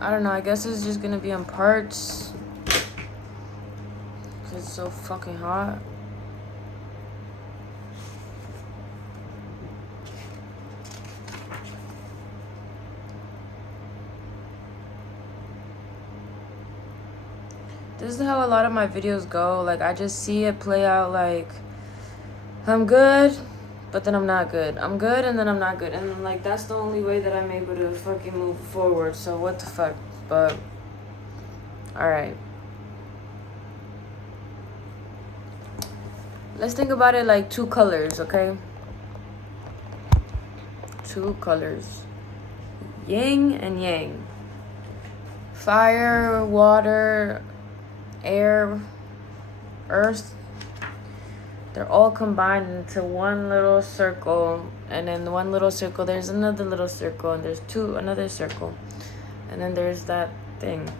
I don't know. I guess it's just gonna be on parts. Cause it's so fucking hot. This is how a lot of my videos go. Like, I just see it play out like, I'm good, but then I'm not good. I'm good, and then I'm not good. And, like, that's the only way that I'm able to fucking move forward. So, what the fuck? But, alright. Let's think about it like two colors, okay? Two colors. Yin and yang. Fire, water, air, earth. They're all combined into one little circle. And in one little circle, there's another little circle. And there's another circle. And then there's that thing.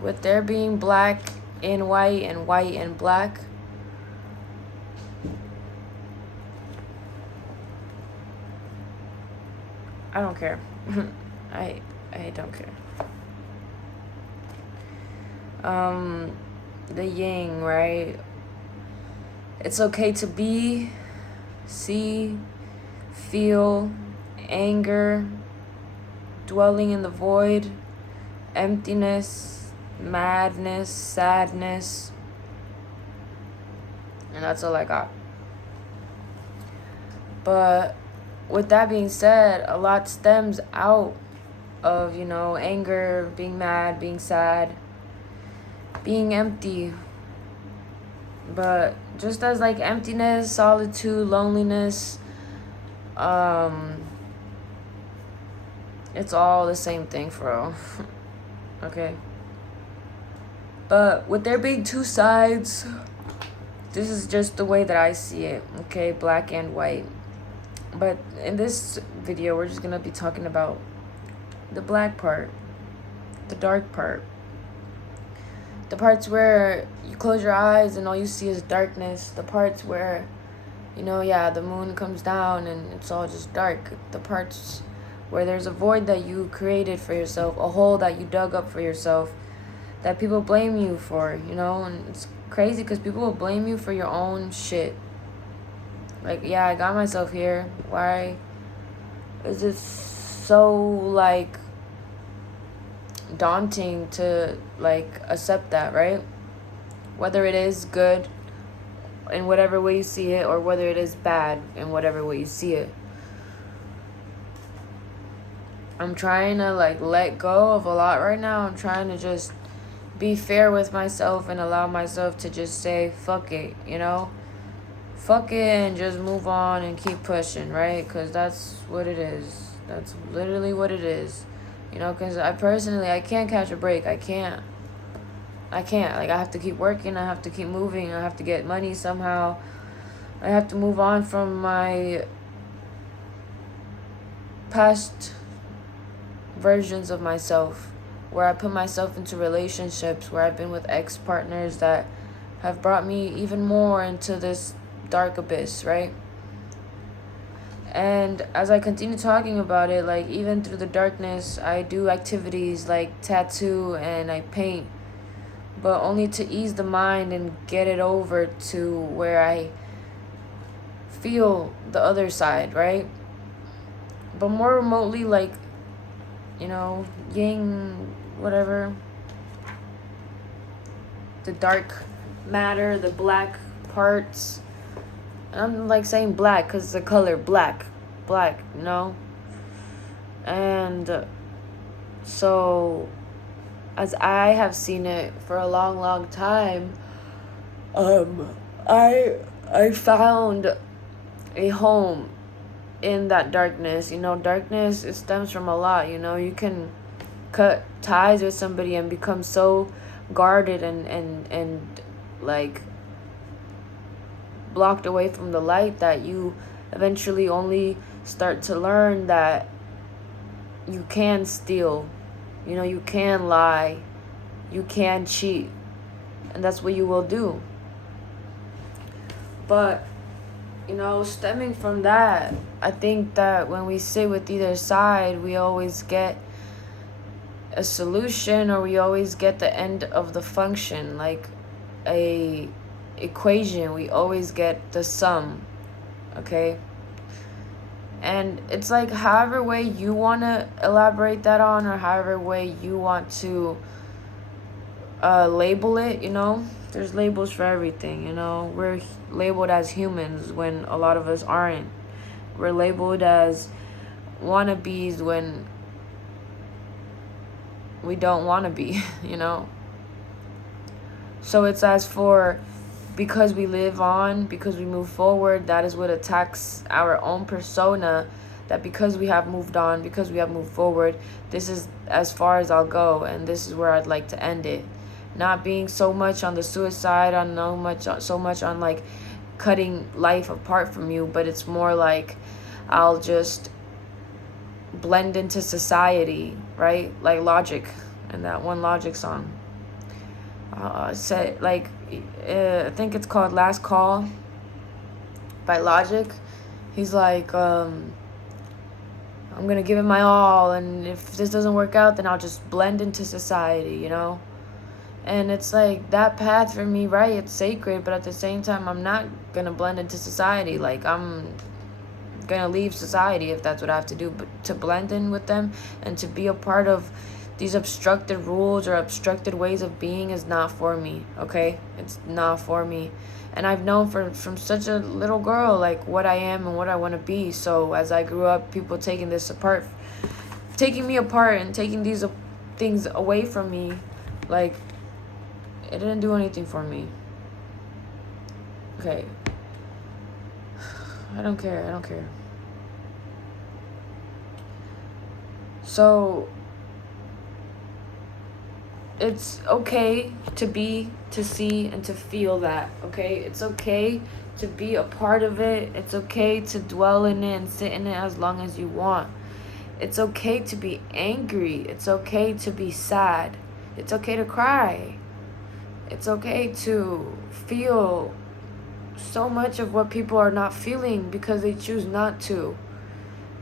With there being black and white and black. I don't care. I don't care. The yang, right? It's okay to be, see, feel, anger, dwelling in the void, emptiness, madness, sadness. And that's all I got. But with that being said, a lot stems out of, anger, being mad, being sad, being empty. But just as like emptiness, solitude, loneliness, it's all the same thing for all. Okay. But with there being two sides, this is just the way that I see it. Okay, black and white. But in this video, we're just gonna be talking about the black part, the dark part. The parts where you close your eyes and all you see is darkness. The parts where, the moon comes down and it's all just dark. The parts where there's a void that you created for yourself, a hole that you dug up for yourself, that people blame you for, and it's crazy because people will blame you for your own shit. Like, yeah, I got myself here. Why is it so, like, daunting to, like, accept that, right? Whether it is good in whatever way you see it, or whether it is bad in whatever way you see it. I'm trying to, like, let go of a lot right now. I'm trying to just be fair with myself and allow myself to just say, fuck it, Fuck it and just move on and keep pushing, right? Because that's what it is. That's literally what it is. Because I can't catch a break. I can't. Like, I have to keep working. I have to keep moving. I have to get money somehow. I have to move on from my past versions of myself, where I put myself into relationships, where I've been with ex-partners that have brought me even more into this dark abyss, right? And as I continue talking about it, like, even through the darkness, I do activities like tattoo and I paint, but only to ease the mind and get it over to where I feel the other side, right? But more remotely, like, yin, whatever, the dark matter, the black parts. I'm like saying black because the color black, And so, as I have seen it for a long, long time, I found a home in that darkness. Darkness, it stems from a lot. You can cut ties with somebody and become so guarded and like blocked away from the light that you eventually only start to learn that you can steal, you can lie, you can cheat, and that's what you will do. But You know, stemming from that, I think that when we sit with either side, we always get a solution, or we always get the end of the function, like a equation. We always get the sum, okay? And it's like however way you want to elaborate that on, or however way you want to label it, you know? There's labels for everything, you know? We're labeled as humans when a lot of us aren't. We're labeled as wannabes when we don't want to be, you know? So it's as for, because we live on, because we move forward, that is what attacks our own persona, that because we have moved on, because we have moved forward, this is as far as I'll go, and this is where I'd like to end it. Not being so much on the suicide, on so much on like cutting life apart from you, but it's more like I'll just blend into society, right? Like Logic, and that one Logic song. Say like I think it's called Last Call by Logic. He's like, I'm gonna give it my all, and if this doesn't work out, then I'll just blend into society, you know? And it's like that path for me, right? It's sacred, but at the same time, I'm not gonna blend into society. Like, I'm gonna leave society if that's what I have to do. But to blend in with them and to be a part of these obstructed rules or obstructed ways of being is not for me, okay? It's not for me. And I've known from such a little girl, like, what I am and what I want to be. So as I grew up, people taking this apart, taking me apart and taking these things away from me, like, it didn't do anything for me. Okay. I don't care. So it's okay to be, to see, and to feel that, okay? It's okay to be a part of it. It's okay to dwell in it and sit in it as long as you want. It's okay to be angry. It's okay to be sad. It's okay to cry. It's okay to feel so much of what people are not feeling because they choose not to.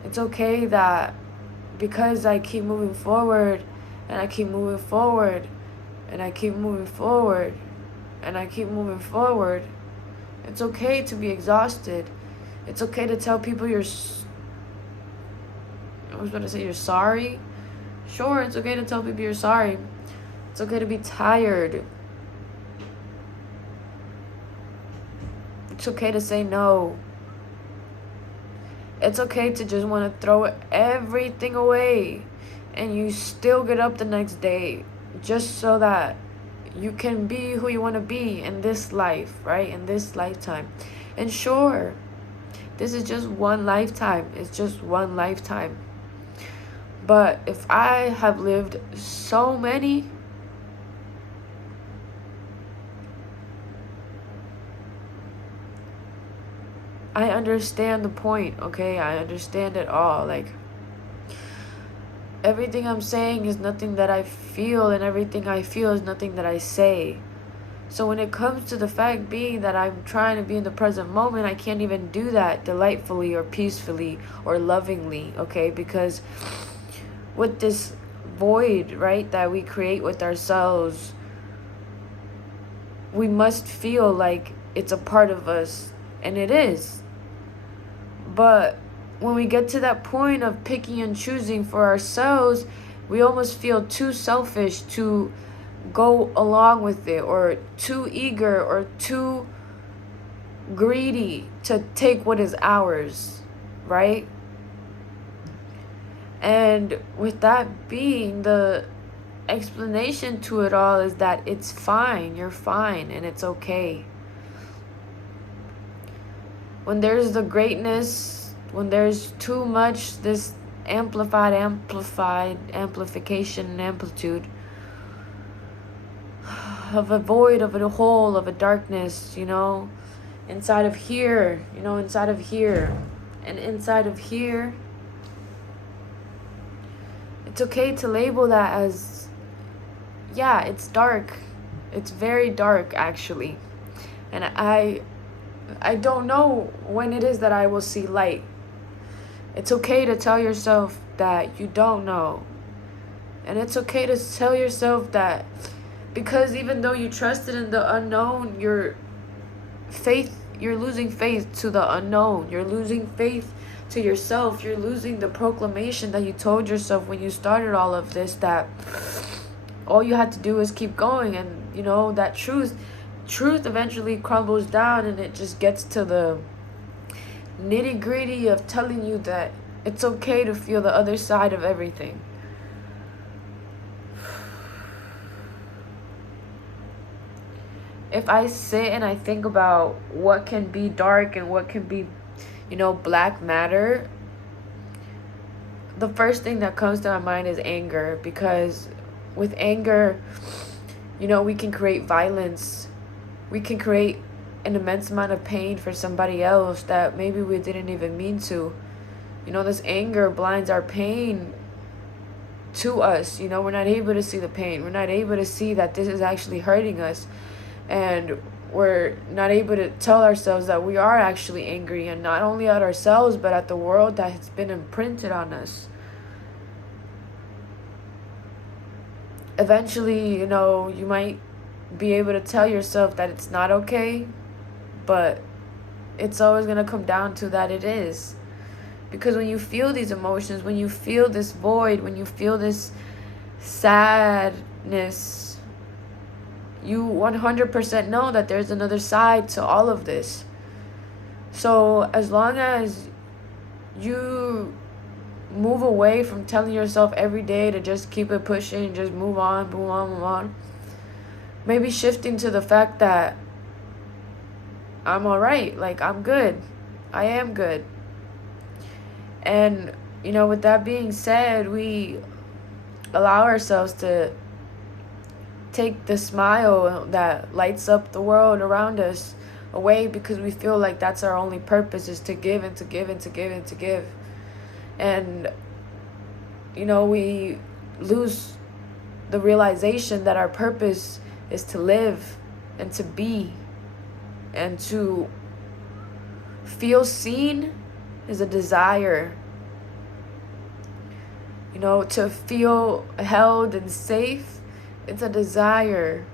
It's okay that because I keep moving forward, and I keep moving forward, and I keep moving forward, and I keep moving forward, it's okay to be exhausted. It's okay to tell people I was about to say you're sorry. Sure, it's okay to tell people you're sorry. It's okay to be tired. It's okay to say no. It's okay to just want to throw everything away, and you still get up the next day just so that you can be who you want to be in this life, right? In this lifetime. And sure, this is just one lifetime. It's just one lifetime. But if I have lived so many, I understand the point, okay? I understand it all. Like, everything I'm saying is nothing that I feel, and everything I feel is nothing that I say. So when it comes to the fact being that I'm trying to be in the present moment, I can't even do that delightfully or peacefully or lovingly, okay? Because with this void, right, that we create with ourselves, we must feel like it's a part of us, and it is. But when we get to that point of picking and choosing for ourselves, we almost feel too selfish to go along with it, or too eager or too greedy to take what is ours, right? And with that being, the explanation to it all is that it's fine, you're fine, and it's okay. When there's the greatness, when there's too much, this amplification and amplitude of a void, of a hole, of a darkness, you know, inside of here, you know, inside of here, and inside of here, it's okay to label that as, yeah, it's dark. It's very dark, actually. And I I don't know when it is that I will see light. It's okay to tell yourself that you don't know. And it's okay to tell yourself that, because even though you trusted in the unknown, you're losing faith to the unknown. You're losing faith to yourself. You're losing the proclamation that you told yourself when you started all of this, that all you had to do is keep going. And that truth eventually crumbles down, and it just gets to the nitty-gritty of telling you that it's okay to feel the other side of everything. If I sit and I think about what can be dark and what can be, black matter, the first thing that comes to my mind is anger. Because with anger, we can create violence. We can create an immense amount of pain for somebody else that maybe we didn't even mean to. This anger blinds our pain to us. We're not able to see the pain. We're not able to see that this is actually hurting us. And we're not able to tell ourselves that we are actually angry, and not only at ourselves, but at the world that has been imprinted on us. Eventually, you might be able to tell yourself that it's not okay, but it's always going to come down to that it is. Because when you feel these emotions, when you feel this void, when you feel this sadness, you 100% know that there's another side to all of this. So as long as you move away from telling yourself every day to just keep it pushing, just move on, maybe shifting to the fact that I'm alright, like I'm good, I am good. And with that being said, we allow ourselves to take the smile that lights up the world around us away, because we feel like that's our only purpose, is to give and to give and to give and to give. And we lose the realization that our purpose is to live and to be, and to feel seen is a desire. To feel held and safe, it's a desire.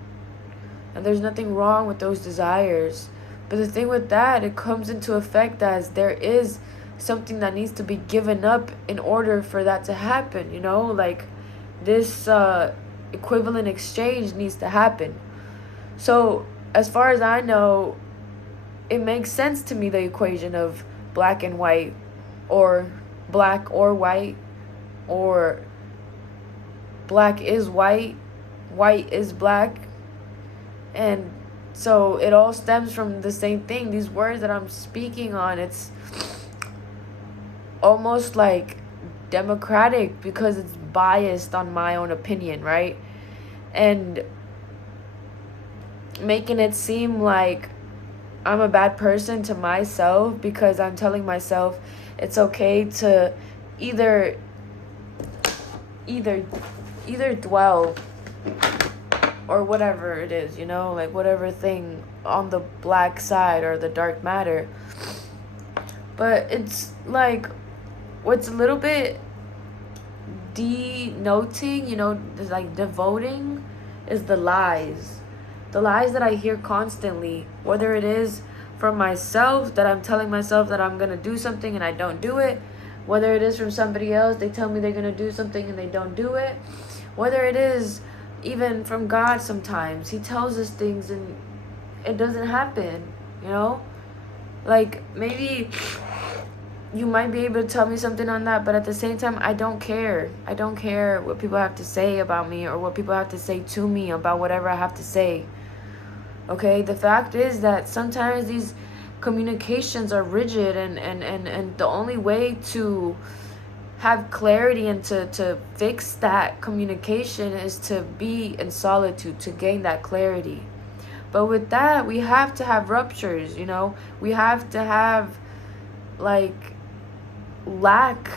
And there's nothing wrong with those desires. But the thing with that, it comes into effect as there is something that needs to be given up in order for that to happen. Like this equivalent exchange needs to happen. So as far as I know, it makes sense to me, the equation of black and white, or black or white, or black is white, white is black. And so it all stems from the same thing. These words that I'm speaking on, it's almost like democratic because it's biased on my own opinion, right? And making it seem like I'm a bad person to myself because I'm telling myself it's okay to either dwell or whatever it is, like whatever thing on the black side or the dark matter. But it's like, what's a little bit denoting, like devoting, is the lies. The lies that I hear constantly, whether it is from myself, that I'm telling myself that I'm going to do something and I don't do it, whether it is from somebody else, they tell me they're going to do something and they don't do it, whether it is even from God sometimes. He tells us things and it doesn't happen, Like, maybe you might be able to tell me something on that, but at the same time, I don't care. I don't care what people have to say about me or what people have to say to me about whatever I have to say. Okay? The fact is that sometimes these communications are rigid, and the only way to have clarity and to fix that communication is to be in solitude, to gain that clarity. But with that, we have to have ruptures, we have to have like lack.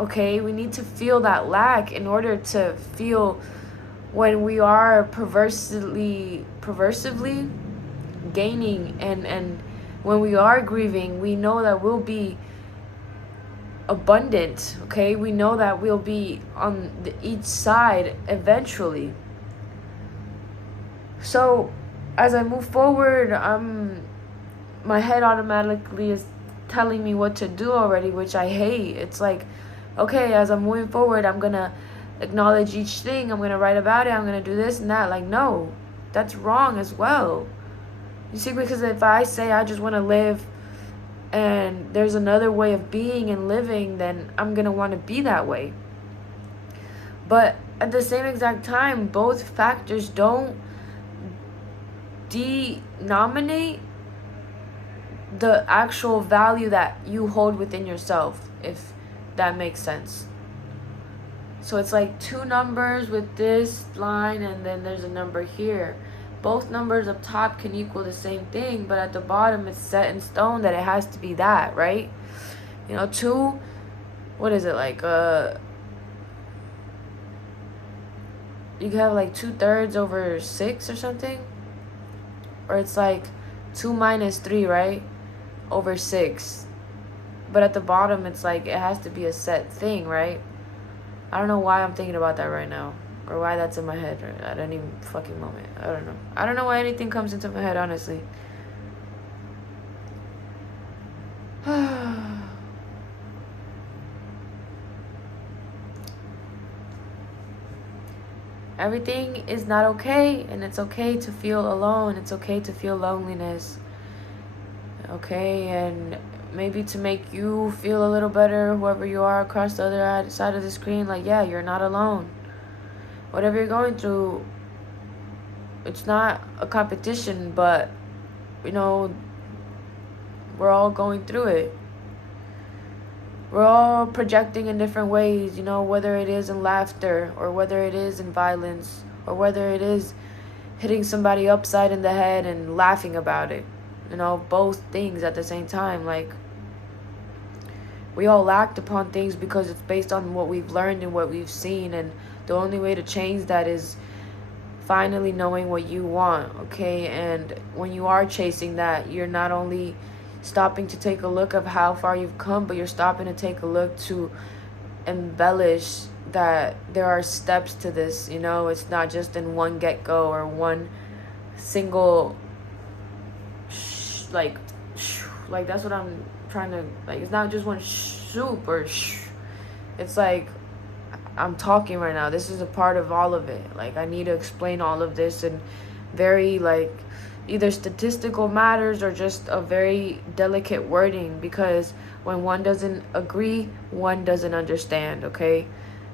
Okay, we need to feel that lack in order to feel when we are perversively gaining, and when we are grieving, we know that we'll be abundant, okay? We know that we'll be on each side eventually. So as I move forward, my head automatically is telling me what to do already, which I hate. It's like, okay, as I'm moving forward, I'm gonna acknowledge each thing, I'm gonna write about it, I'm gonna do this and that. Like, no, that's wrong as well. You see, because if I say I just want to live and there's another way of being and living, then I'm gonna want to be that way. But at the same exact time, both factors don't denominate the actual value that you hold within yourself, if that makes sense. So it's like two numbers with this line, and then there's a number here. Both numbers up top can equal the same thing, but at the bottom it's set in stone that it has to be that, right? You know, 2, what is it, like, you can have like 2/3 over 6 or something, or it's like 2 minus 3, right, over 6. But at the bottom it's like it has to be a set thing, right? I don't know why I'm thinking about that right now, or why that's in my head at any fucking moment. I don't know. I don't know why anything comes into my head, honestly. Everything is not okay, and it's okay to feel alone. It's okay to feel loneliness. Okay, and maybe to make you feel a little better, whoever you are across the other side of the screen, like, yeah, you're not alone. Whatever you're going through, it's not a competition, but, you know, we're all going through it. We're all projecting in different ways, you know, whether it is in laughter, or whether it is in violence, or whether it is hitting somebody upside in the head and laughing about it. You know, both things at the same time. Like, we all act upon things because it's based on what we've learned and what we've seen, and the only way to change that is finally knowing what you want, okay? And when you are chasing that, you're not only stopping to take a look of how far you've come, but you're stopping to take a look to embellish that there are steps to this, you know? It's not just in one get-go or one single like that's what I'm trying to, like, it's not just one swoop or it's like I'm talking right now. This is a part of all of it. Like, I need to explain all of this in very, like, either statistical matters or just a very delicate wording, because when one doesn't agree, one doesn't understand, okay?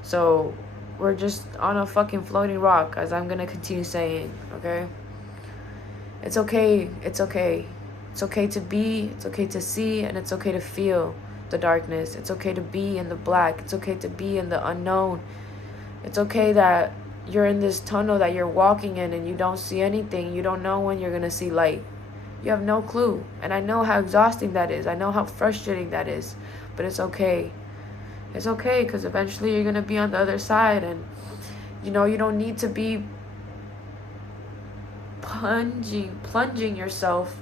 So we're just on a fucking floating rock, as I'm gonna continue saying, okay? It's okay. It's okay. It's okay to be, it's okay to see, and it's okay to feel the darkness. It's okay to be in the black. It's okay to be in the unknown. It's okay that you're in this tunnel that you're walking in and you don't see anything. You don't know when you're going to see light. You have no clue. And I know how exhausting that is. I know how frustrating that is. But it's okay. It's okay, because eventually you're going to be on the other side. And, you know, you don't need to be plunging yourself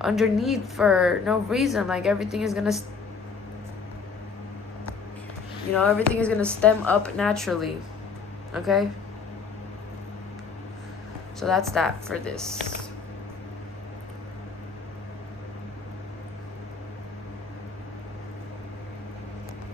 underneath for no reason. Like, everything is gonna, you know, everything is gonna stem up naturally, okay? So that's that for this.